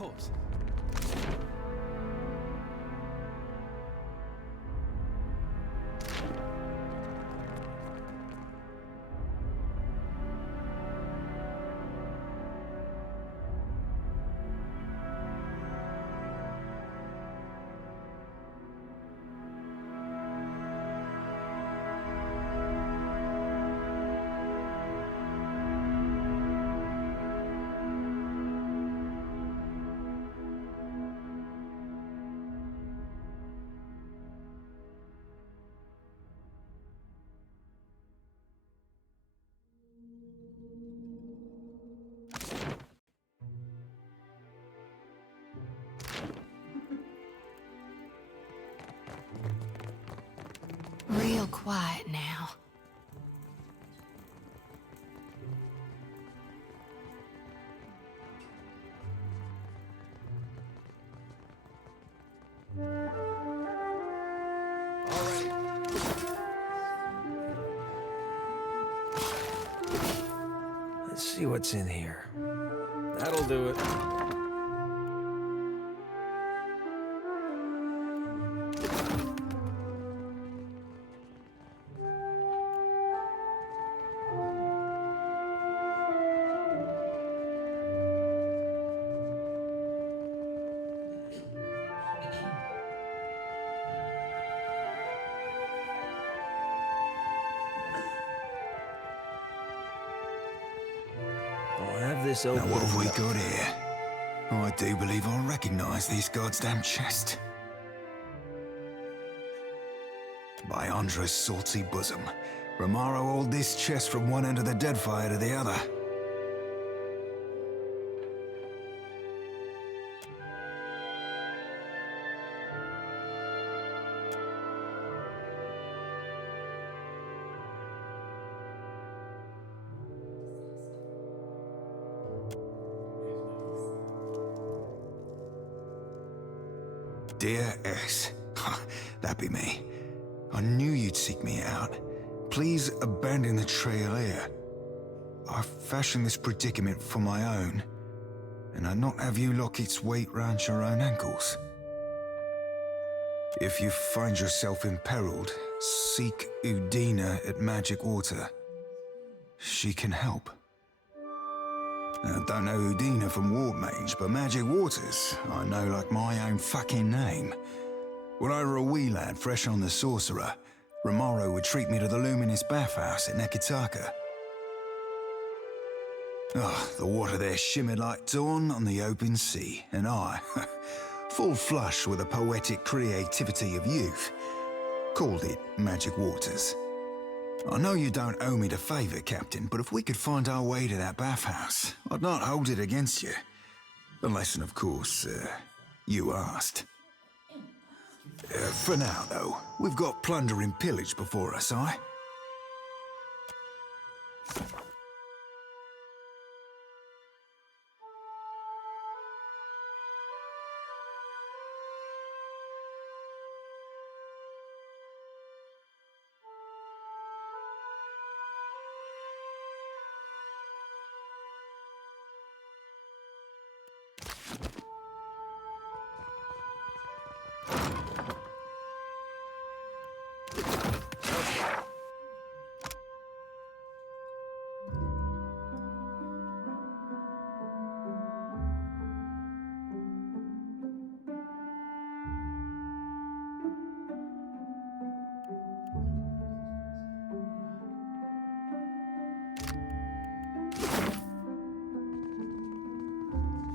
course. Real quiet now. Let's see what's in here. That'll do it. This now what have we got here? I do believe I recognize these goddamn chests. By Andra's salty bosom, Romaro hauled this chest from one end of the Deadfire to the other. Dear S, that be me. I knew you'd seek me out. Please abandon the trail here. I fashioned this predicament for my own, and I'd not have you lock its weight round your own ankles. If you find yourself imperiled, seek Udina at Magic Water. She can help. I don't know Udina from Ward Mage, but Magic Waters, I know like my own fucking name. When I were a wee lad fresh on the Sorcerer, Romaro would treat me to the luminous bathhouse at Neketaka. The water there shimmered like dawn on the open sea, and I, full flush with the poetic creativity of youth, called it Magic Waters. I know you don't owe me the favor, Captain, but if we could find our way to that bathhouse, I'd not hold it against you. Unless, of course, you asked. For now, though, we've got plunder and pillage before us, aye?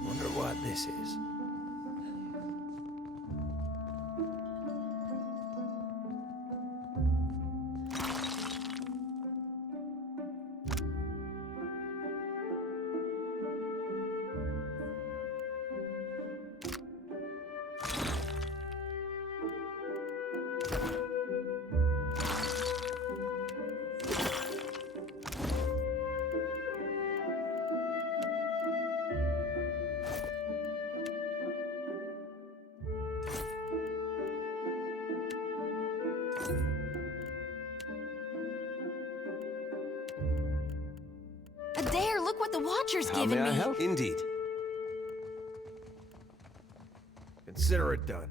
Wonder what this is. Adair, look what the Watcher's How given may I me. help? Indeed. Consider it done.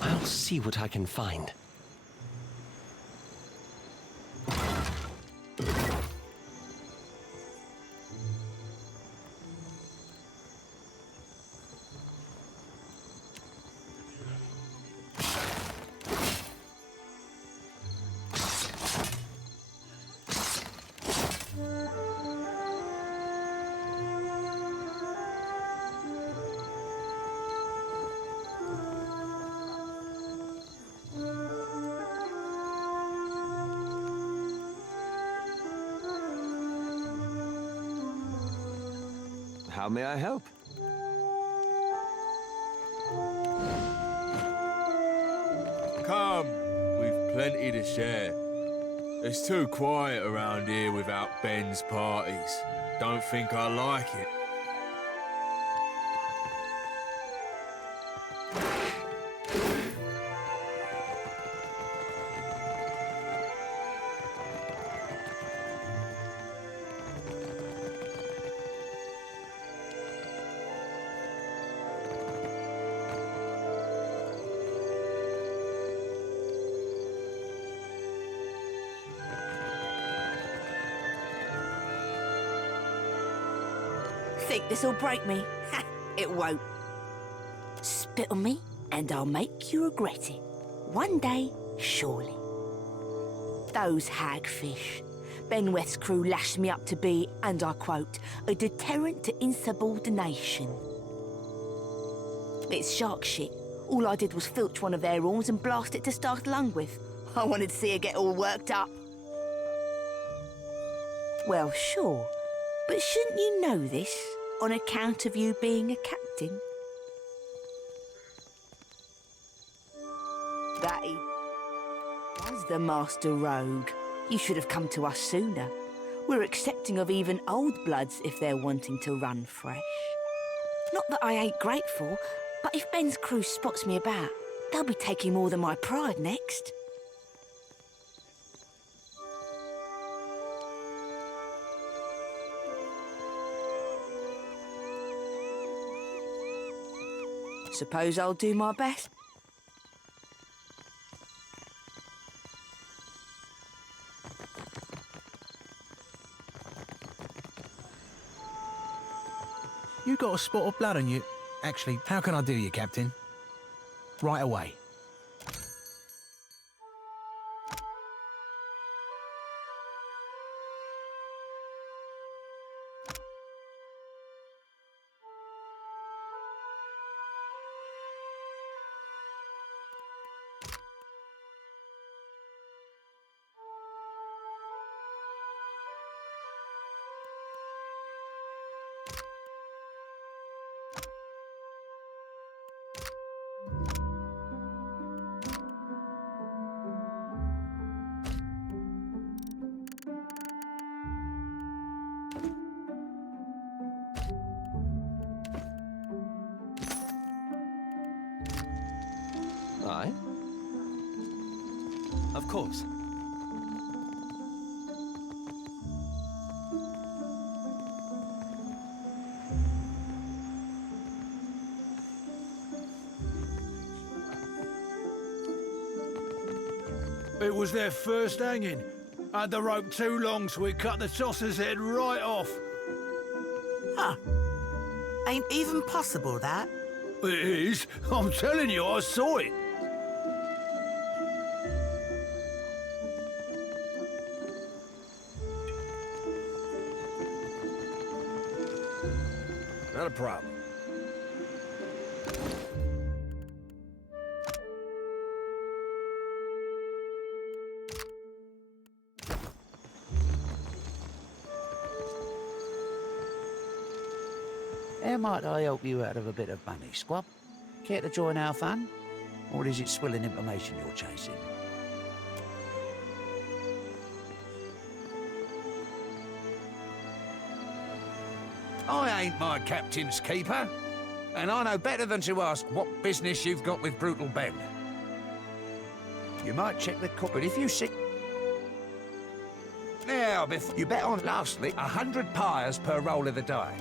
I'll see what I can find. How may I help? Come, we've plenty to share. It's too quiet around here without Ben's parties. Don't think I like it. Think this'll break me? Ha! It won't. Spit on me, and I'll make you regret it. One day, surely. Those hagfish. Benweth's crew lashed me up to be, and I quote, a deterrent to insubordination. It's shark shit. All I did was filch one of their horns and blast it to start along with. I wanted to see her get all worked up. Well, sure. But shouldn't you know this, on account of you being a captain? That he was the master rogue. You should have come to us sooner. We're accepting of even old bloods if they're wanting to run fresh. Not that I ain't grateful, but if Ben's crew spots me about, they'll be taking more than my pride next. Suppose I'll do my best. You got a spot of blood on you. Actually, how can I do you, Captain? Right away. Aye? Of course. It was their first hanging. Had the rope too long, so we cut the tosser's head right off. Huh. Ain't even possible, that. It is. I'm telling you, I saw it. Not a problem. How might I help you out of a bit of money, Squab? Care to join our fun? Or is it swilling information you're chasing? I ain't my captain's keeper, and I know better than to ask what business you've got with Brutal Ben. You might check the but if you see... Now, you bet on, lastly, 100 pyres per roll of the die.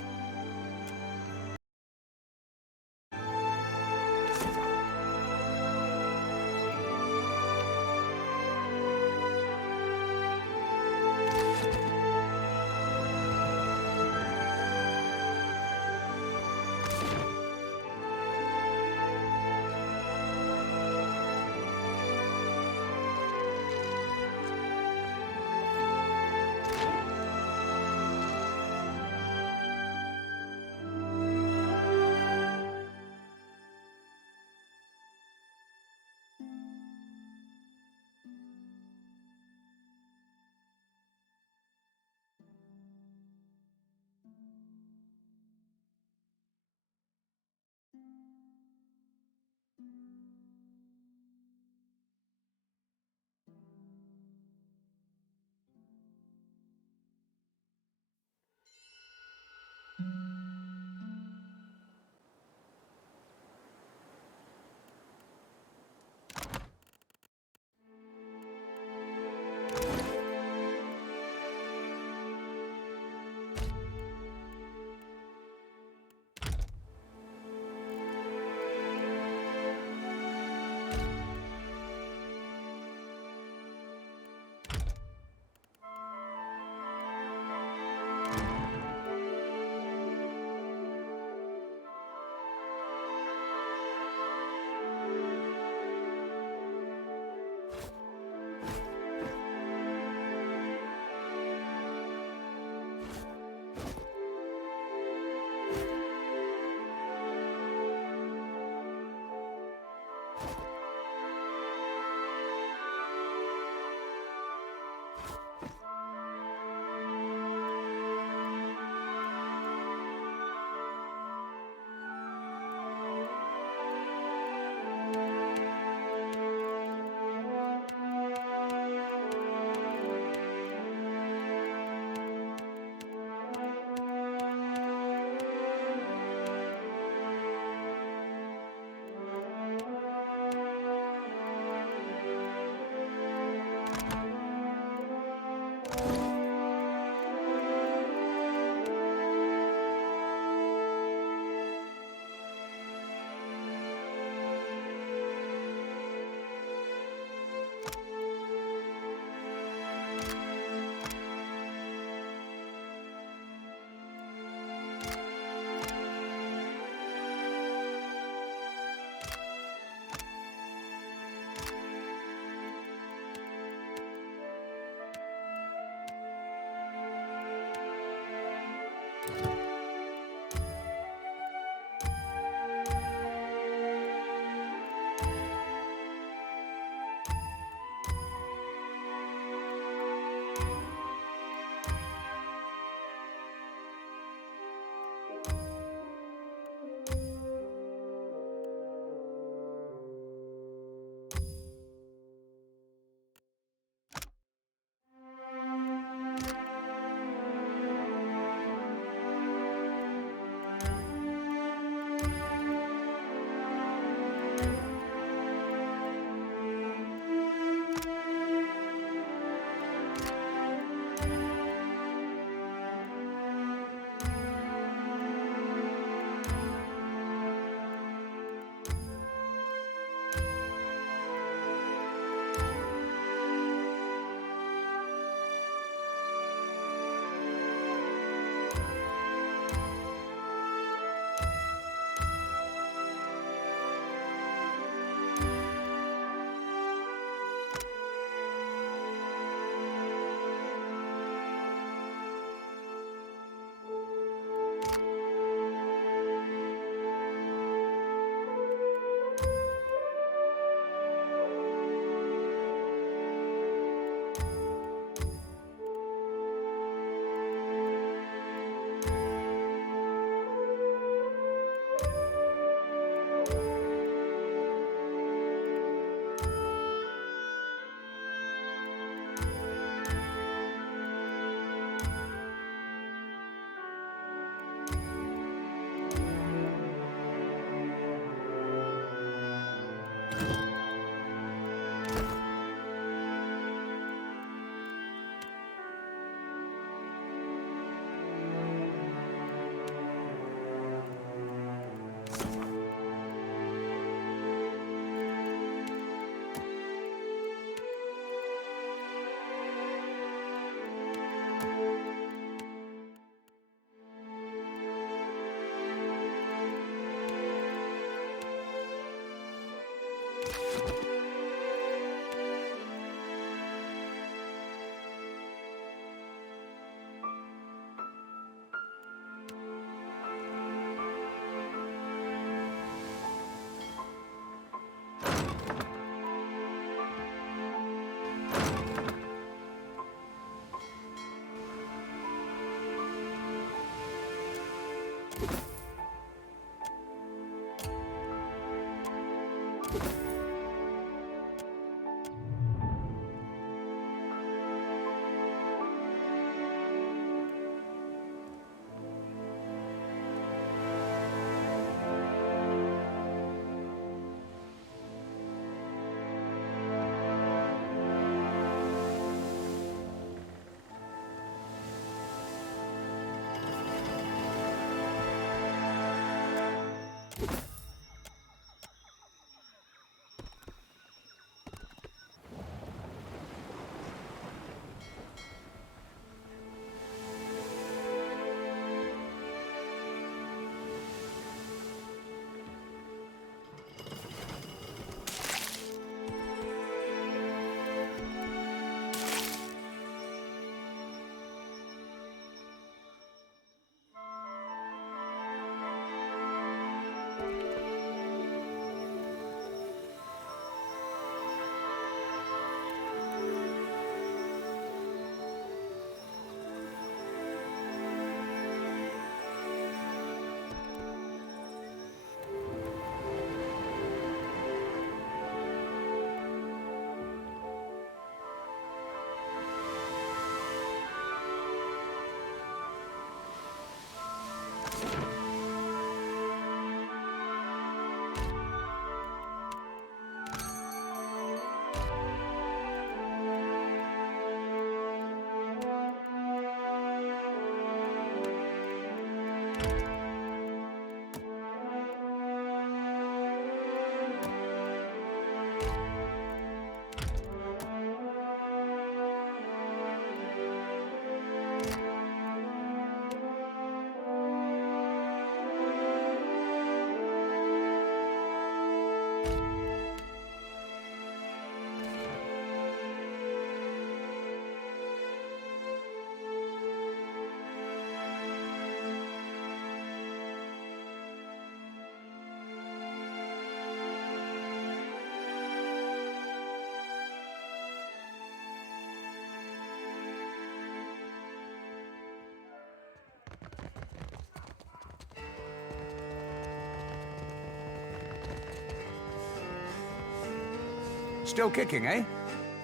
Still kicking, eh?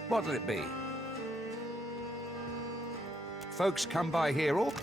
What'll it be? Folks come by here all...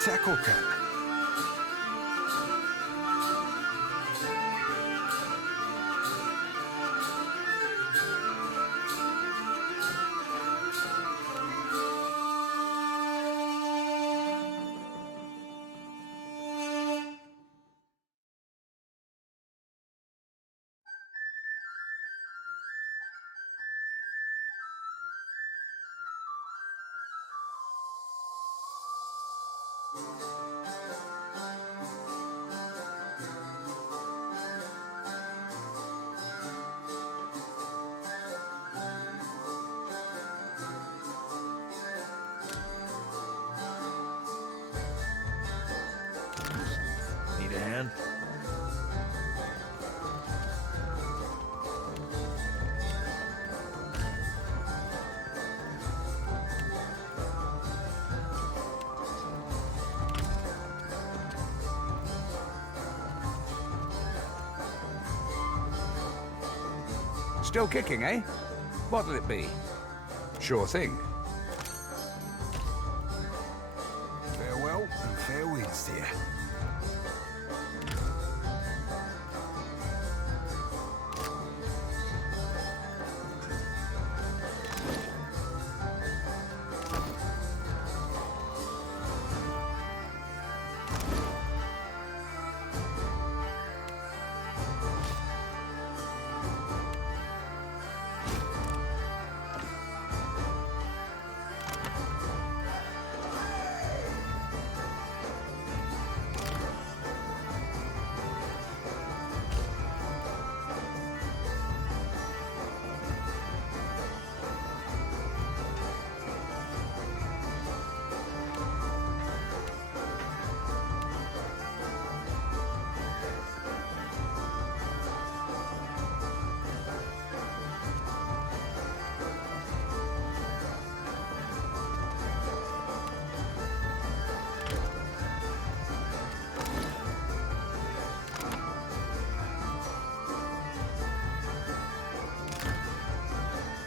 tackle cap. Need a hand? Still kicking, eh? What'll it be? Sure thing. Farewell and fair winds, dear.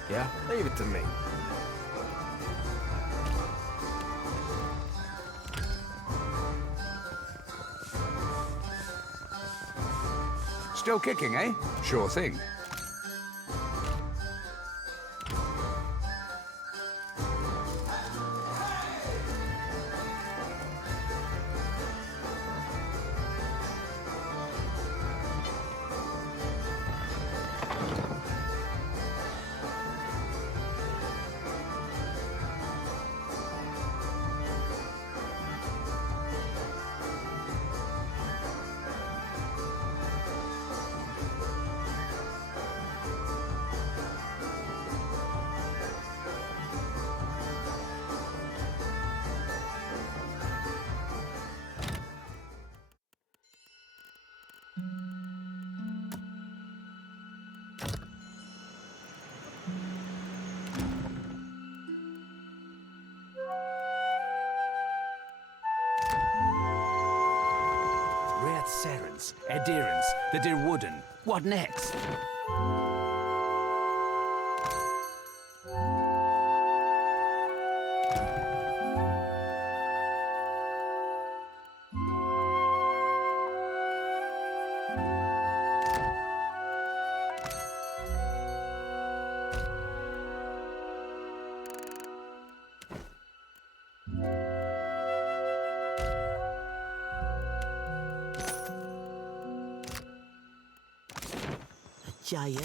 Yeah? Leave it to me. Still kicking, eh? Sure thing. Red Serens, adherents, the dear wooden. What next? Giant.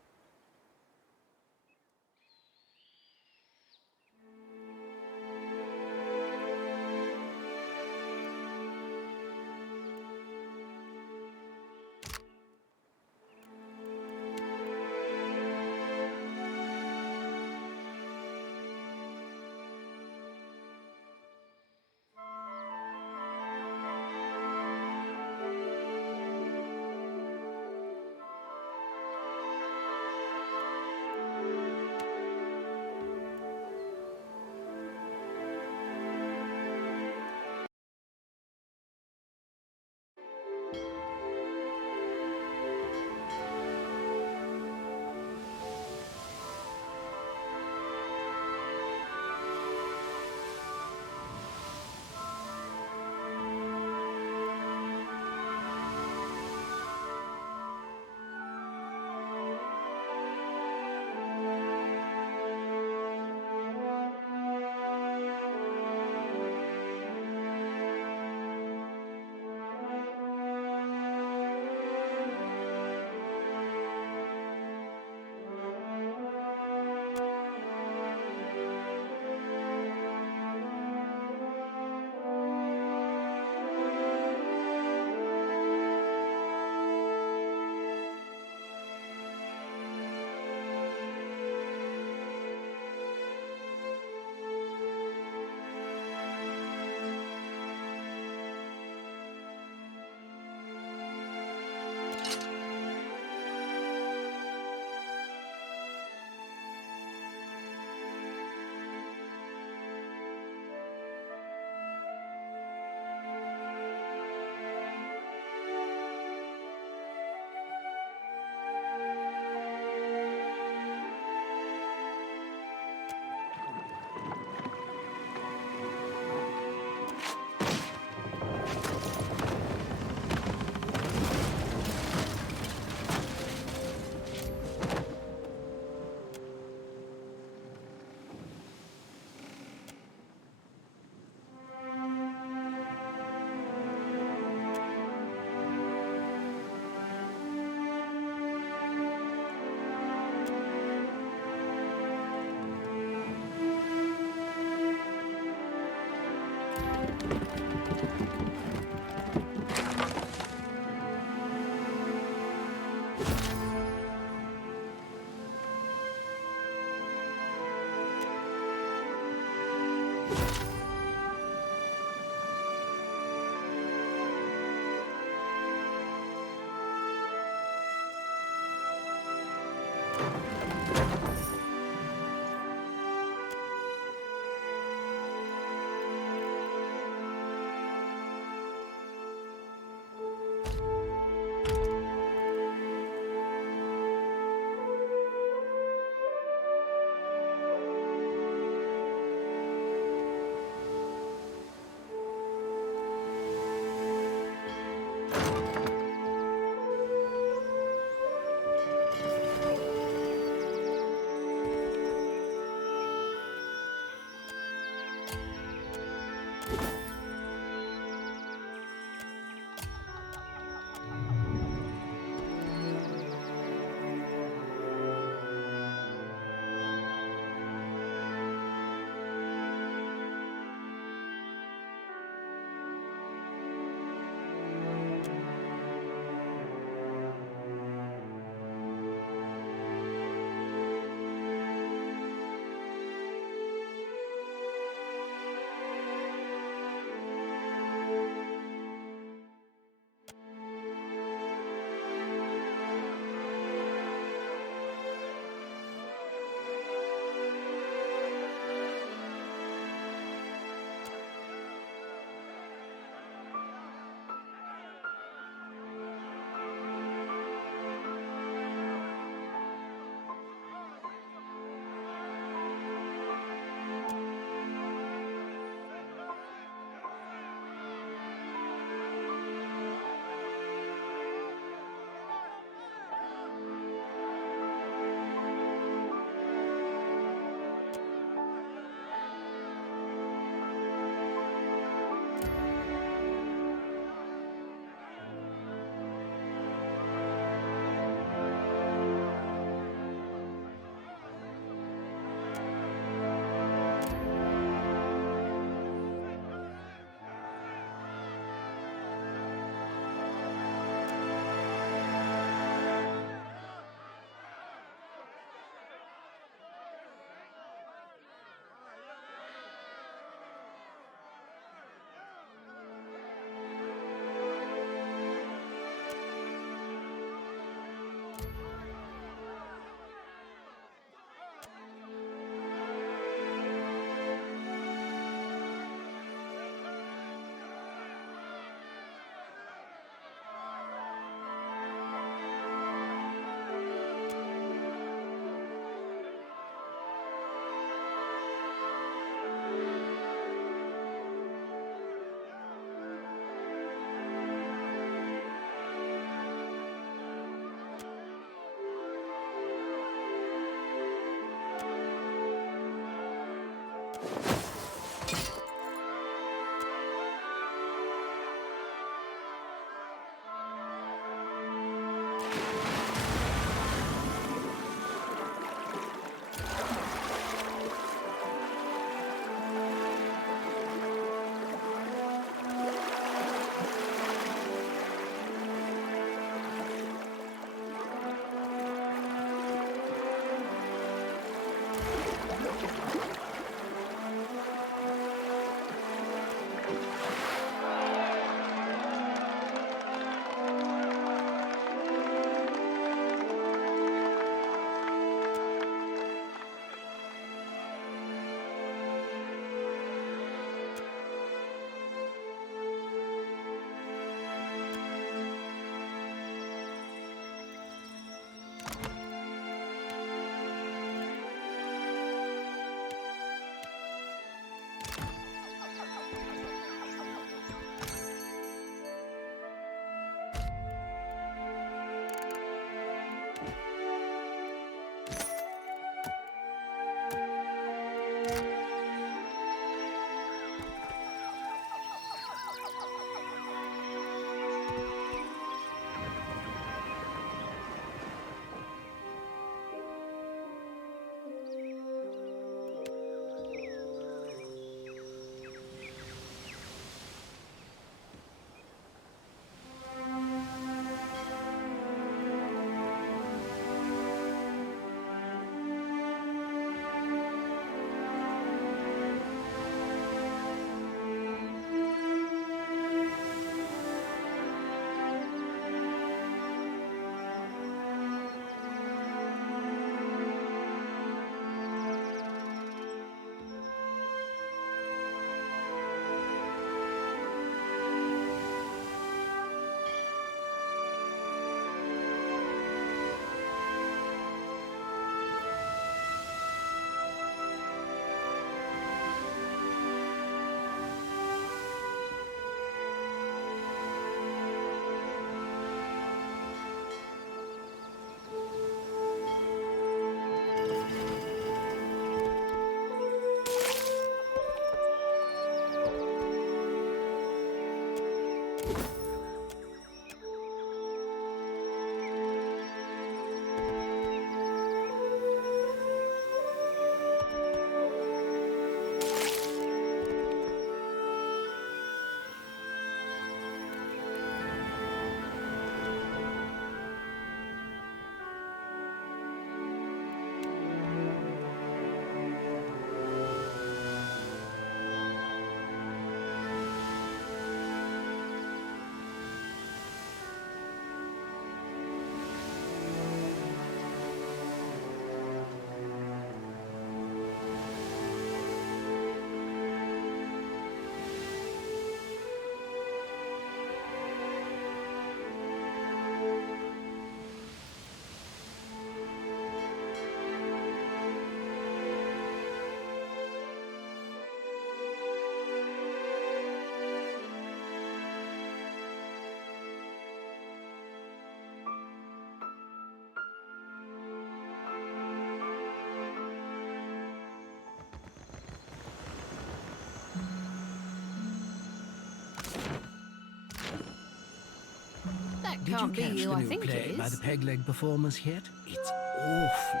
That Did you can't be catch who the I new think it play by is. the peg leg performers yet? It's awful.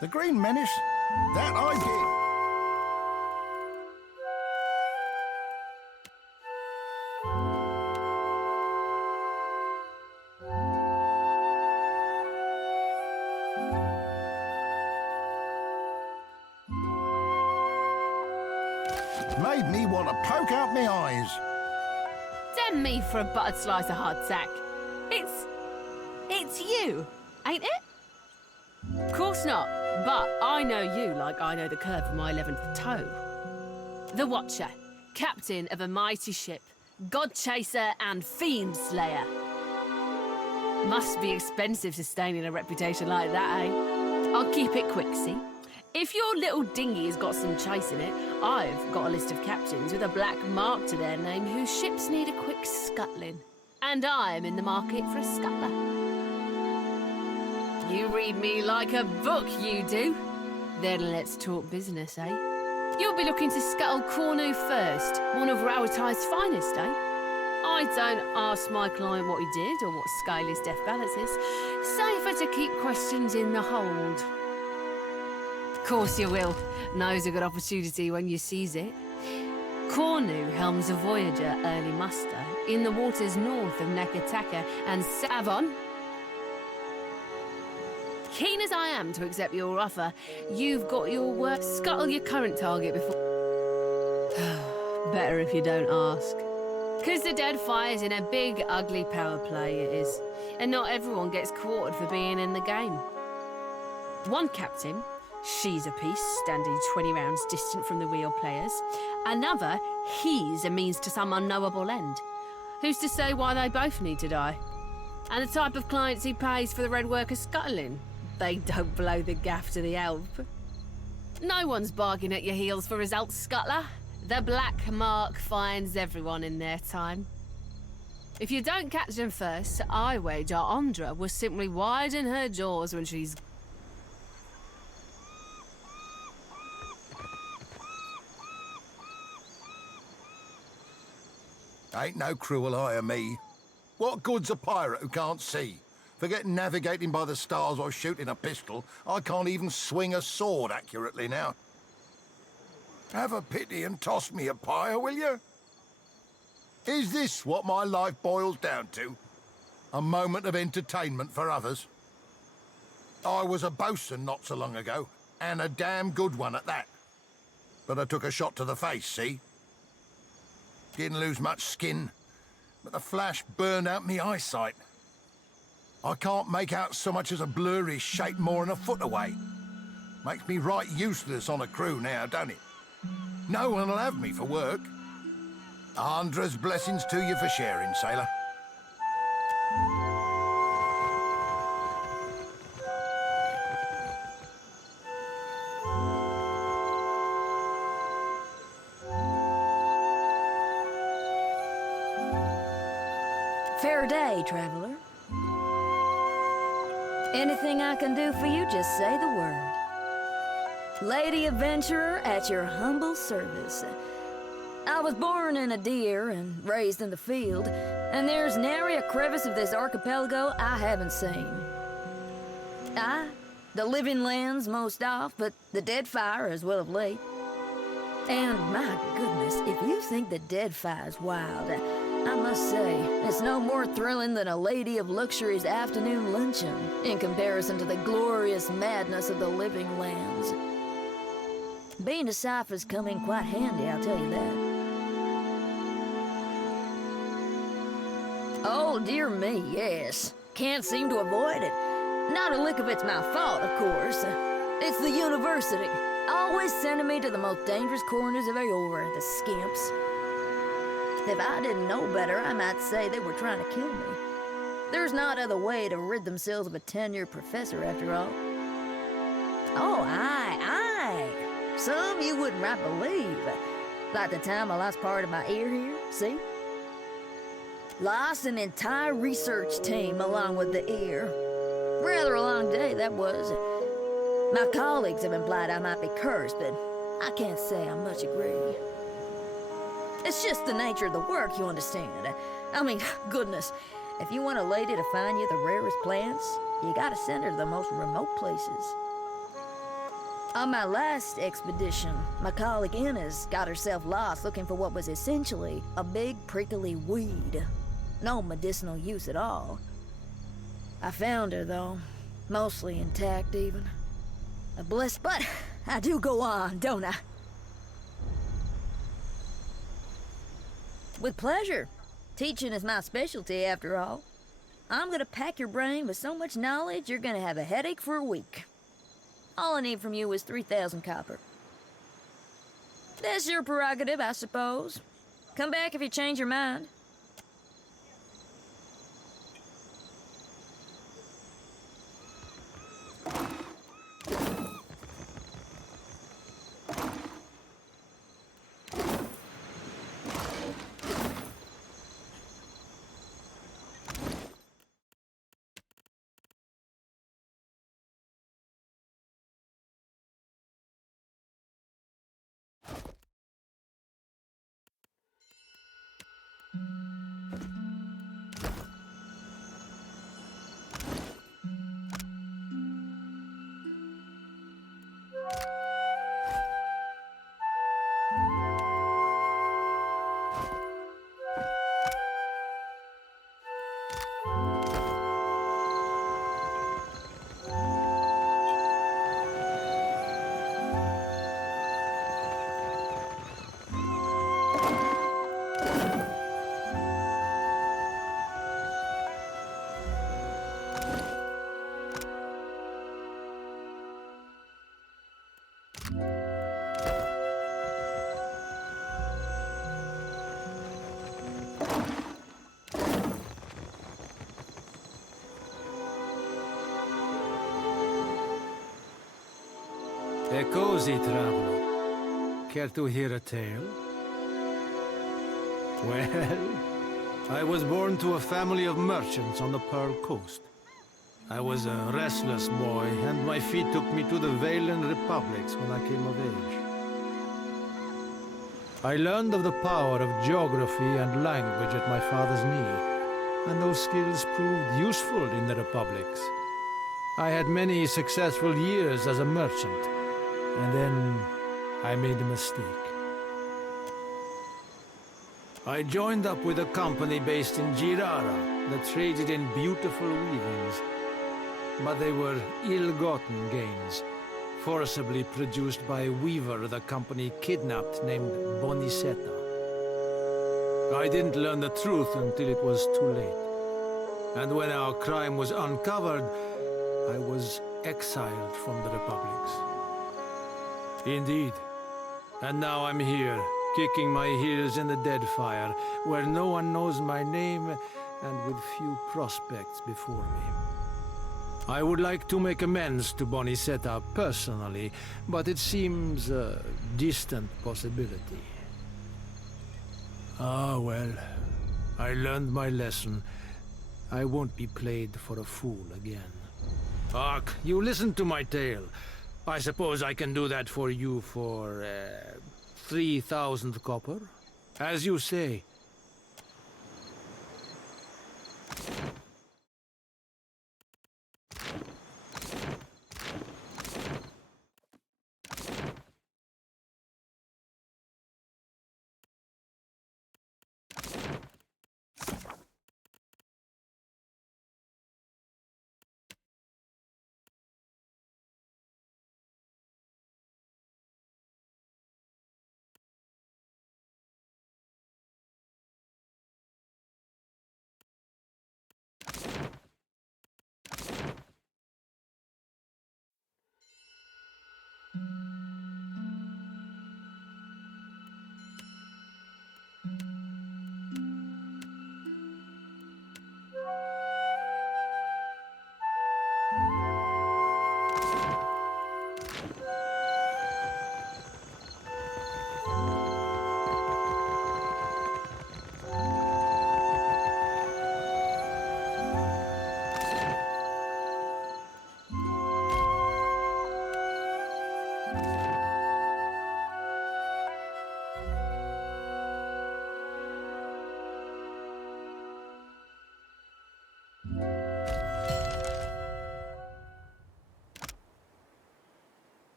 The Green Menace? That I did. Made me want to poke out my eyes. Damn me for a buttered slice of hardtack. It's you, ain't it? Of course not, but I know you like I know the curve of my 11th toe. The Watcher, captain of a mighty ship, god chaser and fiend slayer. Must be expensive sustaining a reputation like that, eh? I'll keep it quick, see? If your little dinghy has got some chase in it, I've got a list of captains with a black mark to their name whose ships need a quick scuttling. And I'm in the market for a scuttler. You read me like a book, you do. Then let's talk business, eh? You'll be looking to scuttle Cornu first, one of Rowati's finest, eh? I don't ask my client what he did or what scale his death balance is. Safer to keep questions in the hold. Of course you will. Knows a good opportunity when you seize it. Cornu helms a Voyager early muster in the waters north of Neketaka and Savon. Keen as I am to accept your offer, you've got your work. Scuttle your current target before... Better if you don't ask. Because the Deadfire's in a big, ugly power play, it is. And not everyone gets quartered for being in the game. One captain, she's a piece, standing 20 rounds distant from the real players. Another, he's a means to some unknowable end. Who's to say why they both need to die? And the type of clients he pays for the red worker scuttling? They don't blow the gaff to the elf. No one's bargaining at your heels for results, scuttler. The black mark finds everyone in their time. If you don't catch them first, I wager Andra will simply widen her jaws when she's... Ain't no cruel eye of me. What good's a pirate who can't see? Forget navigating by the stars or shooting a pistol, I can't even swing a sword accurately now. Have a pity and toss me a pyre, will you? Is this what my life boils down to? A moment of entertainment for others? I was a bosun not so long ago, and a damn good one at that. But I took a shot to the face, see? Didn't lose much skin, but the flash burned out me eyesight. I can't make out so much as a blurry shape more than a foot away. Makes me right useless on a crew now, don't it? No one'll have me for work. Andra's blessings to you for sharing, sailor. Fair day, traveler. Anything I can do for you, just say the word. Lady adventurer at your humble service. I was born in a deer and raised in the field, and there's nary a crevice of this archipelago I haven't seen. The living lands most off, but the Deadfire as well of late. And my goodness, if you think the Deadfire's wild, I must say, it's no more thrilling than a lady of luxury's afternoon luncheon in comparison to the glorious madness of the living lands. Being a cipher's come in quite handy, I'll tell you that. Oh, dear me, yes. Can't seem to avoid it. Not a lick of it's my fault, of course. It's the university. Always sending me to the most dangerous corners of Eora, the skimps. If I didn't know better, I might say they were trying to kill me. There's not other way to rid themselves of a tenured professor, after all. Oh, aye. Some you wouldn't right believe. Like the time I lost part of my ear here, see? Lost an entire research team along with the ear. Rather a long day, that was. My colleagues have implied I might be cursed, but I can't say I much agree. It's just the nature of the work, you understand. I mean, goodness, If you want a lady to find you the rarest plants, you gotta send her to the most remote places. On my last expedition, my colleague Inez got herself lost looking for what was essentially a big prickly weed. No medicinal use at all. I found her, though. Mostly intact, even. But I do go on, don't I? With pleasure. Teaching is my specialty, after all. I'm gonna pack your brain with so much knowledge, you're gonna have a headache for a week. All I need from you is 3,000 copper. That's your prerogative, I suppose. Come back if you change your mind. E così, traveler. Care to hear a tale? Well, I was born to a family of merchants on the Pearl Coast. I was a restless boy, and my feet took me to the Valen Republics when I came of age. I learned of the power of geography and language at my father's knee, and those skills proved useful in the republics. I had many successful years as a merchant, and then I made a mistake. I joined up with a company based in Girara that traded in beautiful weavings, but they were ill-gotten gains, forcibly produced by a weaver the company kidnapped named Boniseta. I didn't learn the truth until it was too late. And when our crime was uncovered, I was exiled from the republics. Indeed. And now I'm here, kicking my heels in the Deadfire, where no one knows my name and with few prospects before me. I would like to make amends to Boniseta personally, but it seems a distant possibility. Ah, well, I learned my lesson. I won't be played for a fool again. Hark, you listen to my tale. I suppose I can do that for you for 3,000 copper? As you say.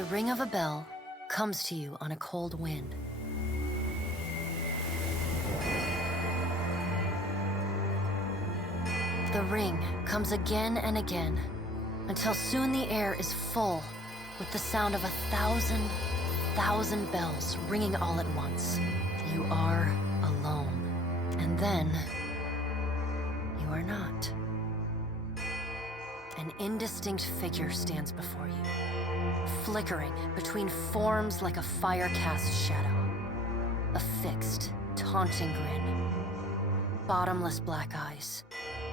The ring of a bell comes to you on a cold wind. The ring comes again and again, until soon the air is full with the sound of 1,000 bells ringing all at once. You are alone. And then, you are not. An indistinct figure stands before you, flickering between forms like a fire-cast shadow. A fixed, taunting grin. Bottomless black eyes.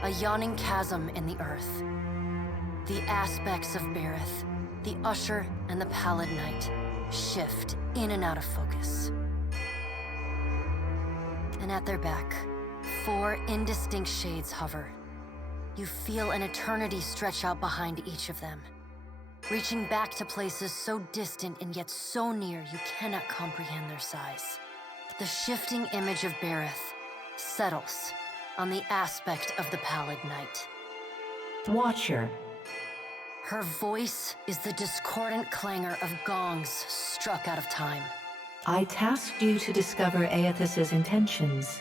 A yawning chasm in the earth. The aspects of Berith, the Usher and the Pallid Knight, shift in and out of focus. And at their back, 4 indistinct shades hover. You feel an eternity stretch out behind each of them, reaching back to places so distant and yet so near you cannot comprehend their size. The shifting image of Berith settles on the aspect of the Pallid Knight. Watcher. Her voice is the discordant clangor of gongs struck out of time. I tasked you to discover Aethys's intentions.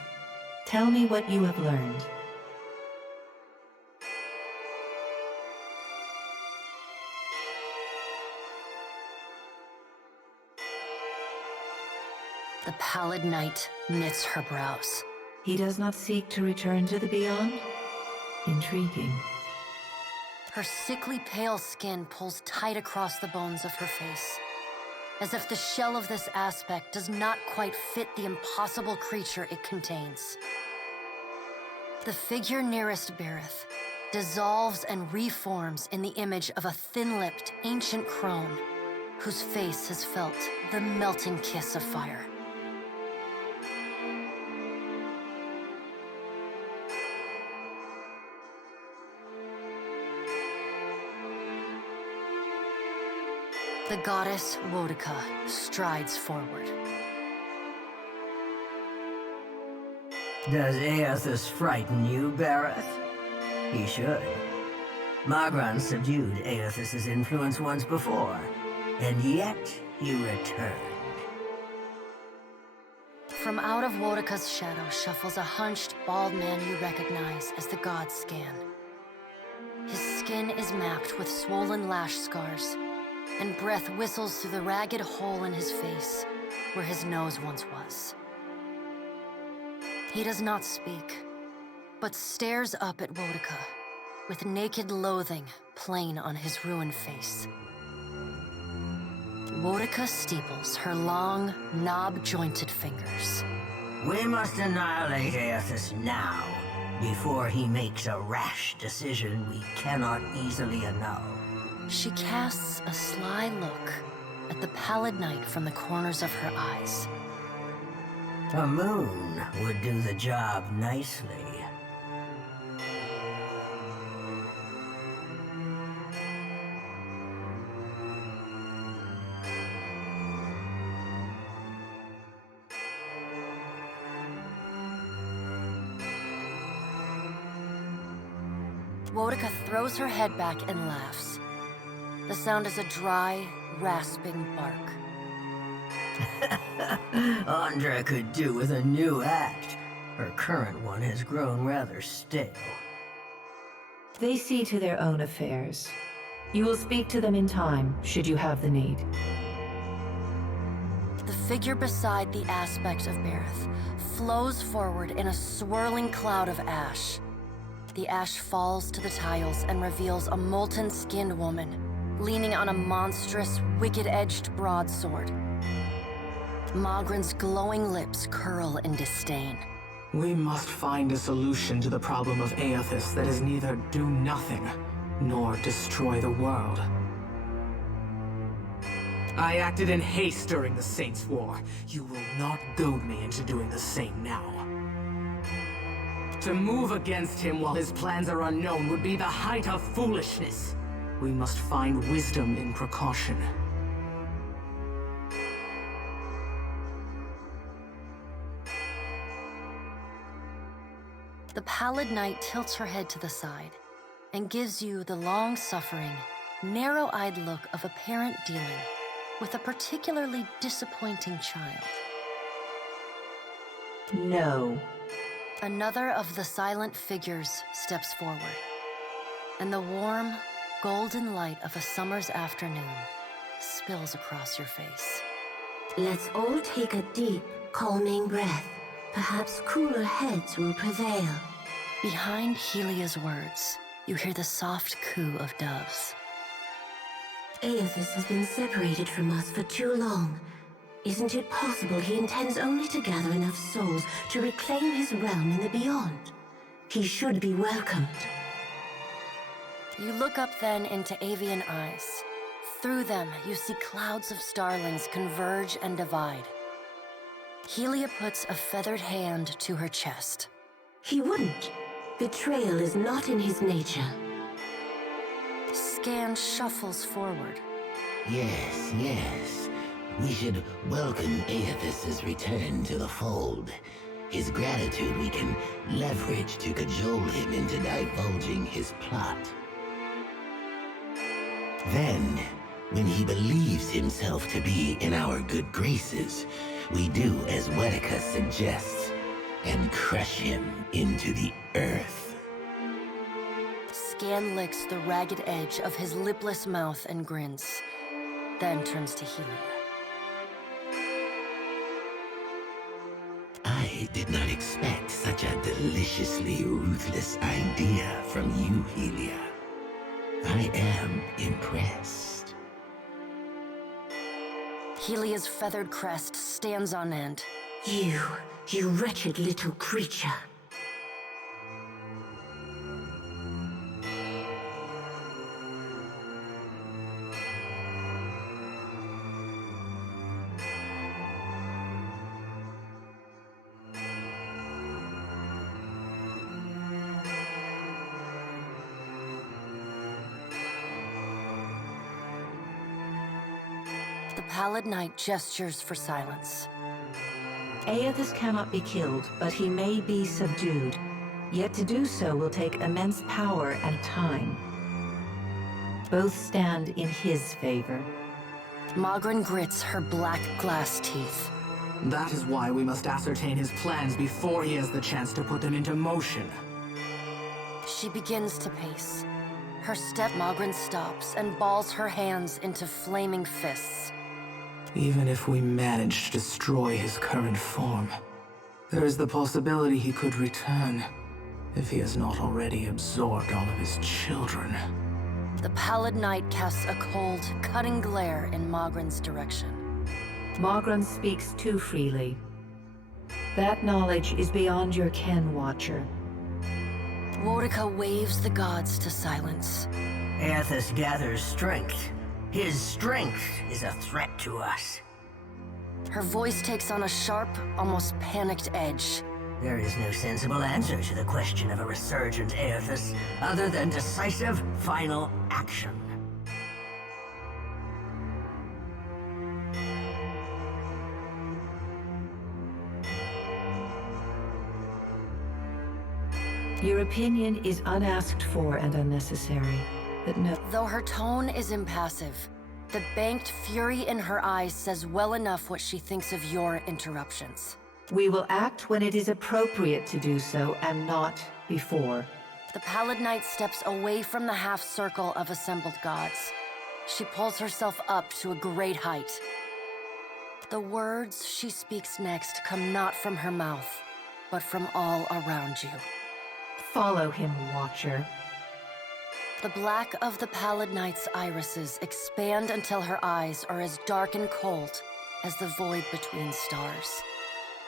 Tell me what you have learned. The Pallid Knight knits her brows. He does not seek to return to the beyond? Intriguing. Her sickly pale skin pulls tight across the bones of her face, as if the shell of this aspect does not quite fit the impossible creature it contains. The figure nearest Berith dissolves and reforms in the image of a thin-lipped, ancient crone whose face has felt the melting kiss of fire. The goddess Wodika strides forward. Does Aethys frighten you, Berith? He should. Magran subdued Aethys's influence once before, and yet he returned. From out of Wodika's shadow shuffles a hunched, bald man you recognize as the god Scan. His skin is mapped with swollen lash scars, and breath whistles through the ragged hole in his face where his nose once was. He does not speak, but stares up at Wodika with naked loathing plain on his ruined face. Wodika steeples her long, knob-jointed fingers. We must annihilate Aethys now, before he makes a rash decision we cannot easily annul. She casts a sly look at the Pallid Knight from the corners of her eyes. A moon would do the job nicely. Wodika throws her head back and laughs. The sound is a dry, rasping bark. Andra could do with a new act. Her current one has grown rather stale. They see to their own affairs. You will speak to them in time, should you have the need. The figure beside the aspect of Berith flows forward in a swirling cloud of ash. The ash falls to the tiles and reveals a molten-skinned woman, leaning on a monstrous, wicked-edged broadsword. Magran's glowing lips curl in disdain. We must find a solution to the problem of Aethys that is neither do nothing, nor destroy the world. I acted in haste during the Saints' War. You will not goad me into doing the same now. To move against him while his plans are unknown would be the height of foolishness. We must find wisdom in precaution. The Pallid Knight tilts her head to the side and gives you the long-suffering, narrow-eyed look of apparent dealing with a particularly disappointing child. No. Another of the silent figures steps forward, and the warm, golden light of a summer's afternoon spills across your face. Let's all take a deep, calming breath. Perhaps cooler heads will prevail. Behind Helia's words, you hear the soft coo of doves. Aethys has been separated from us for too long. Isn't it possible he intends only to gather enough souls to reclaim his realm in the beyond? He should be welcomed. You look up then into avian eyes. Through them, you see clouds of starlings converge and divide. Helia puts a feathered hand to her chest. He wouldn't. Betrayal is not in his nature. Scan shuffles forward. Yes, yes. We should welcome Aethys's return to the fold. His gratitude we can leverage to cajole him into divulging his plot. Then, when he believes himself to be in our good graces, we do as Wetica suggests, and crush him into the earth. Scan licks the ragged edge of his lipless mouth and grins, then turns to Helia. I did not expect such a deliciously ruthless idea from you, Helia. I am impressed. Helia's feathered crest stands on end. You wretched little creature. The pallid knight gestures for silence. Aethys cannot be killed, but he may be subdued. Yet to do so will take immense power and time. Both stand in his favor. Magrin grits her black glass teeth. That is why we must ascertain his plans before he has the chance to put them into motion. She begins to pace. Her step Magrin stops and balls her hands into flaming fists. Even if we manage to destroy his current form, there is the possibility he could return, if he has not already absorbed all of his children. The pallid knight casts a cold, cutting glare in Magrin's direction. Magrin speaks too freely. That knowledge is beyond your ken, Watcher. Wotica waves the gods to silence. Aethys gathers strength. His strength is a threat to us. Her voice takes on a sharp, almost panicked edge. There is no sensible answer to the question of a resurgent Aethys, other than decisive, final action. Your opinion is unasked for and unnecessary, but no. Though her tone is impassive, the banked fury in her eyes says well enough what she thinks of your interruptions. We will act when it is appropriate to do so, and not before. The pallid knight steps away from the half-circle of assembled gods. She pulls herself up to a great height. The words she speaks next come not from her mouth, but from all around you. Follow him, Watcher. The black of the pallid knight's irises expand until her eyes are as dark and cold as the void between stars.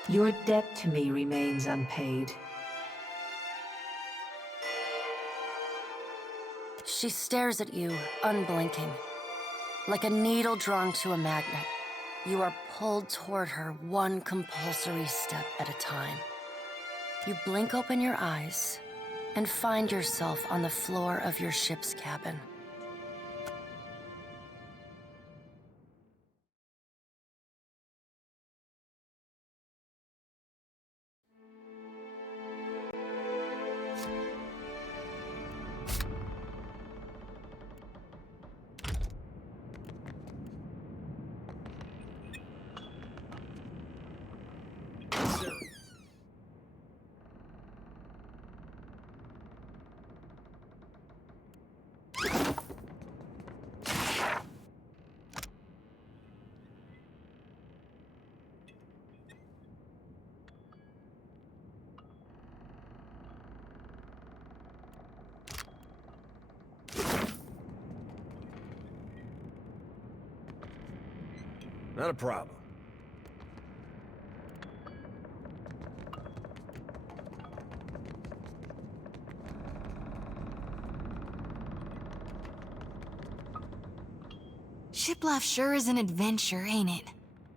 Your debt to me remains unpaid. She stares at you, unblinking. Like a needle drawn to a magnet, you are pulled toward her one compulsory step at a time. You blink open your eyes and find yourself on the floor of your ship's cabin. Not a problem. Ship life sure is an adventure, ain't it?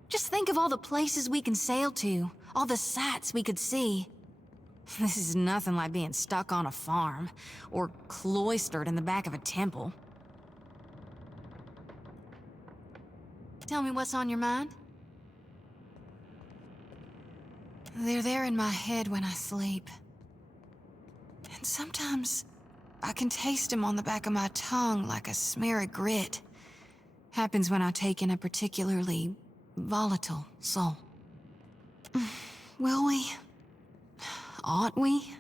Just think of all the places we can sail to, all the sights we could see. This is nothing like being stuck on a farm, or cloistered in the back of a temple. Tell me what's on your mind? They're there in my head when I sleep. And sometimes I can taste them on the back of my tongue like a smear of grit. Happens when I take in a particularly volatile soul. Will we? Ought we?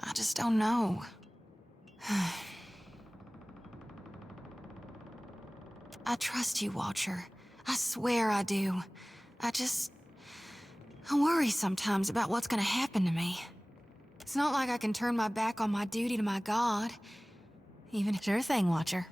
I just don't know. I trust you, Watcher. I swear I do. I worry sometimes about what's gonna happen to me. It's not like I can turn my back on my duty to my God. Even sure thing, Watcher.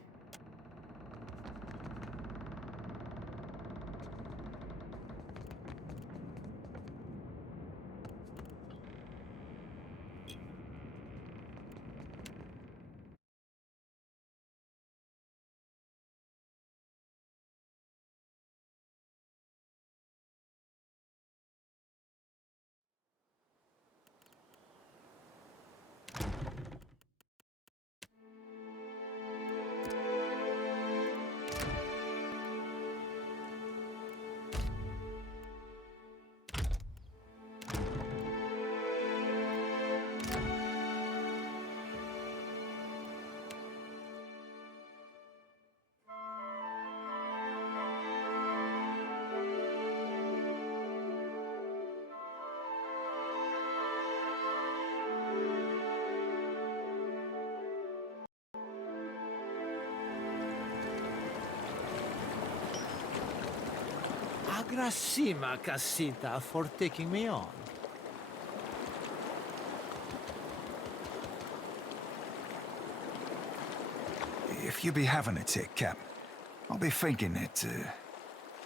Gracima, Casita, for taking me on. If you be having a tick, Cap, I'll be thinking that,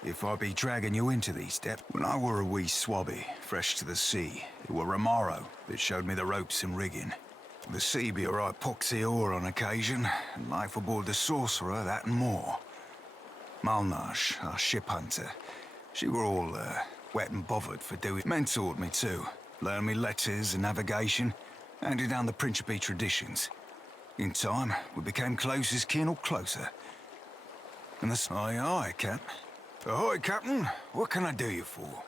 if I be dragging you into these depths. When I were a wee swabby, fresh to the sea, it were Romaro that showed me the ropes and rigging. The sea be a right poxy ore on occasion, and life aboard the Sorcerer, that and more. Malnash, our ship hunter, she were all, wet and bothered for doing. Mentored me too. Learned me letters and navigation. Handed down the Principe traditions. In time, we became close as kin or closer. And the... Aye, aye, Cap. Ahoy, Captain. What can I do you for?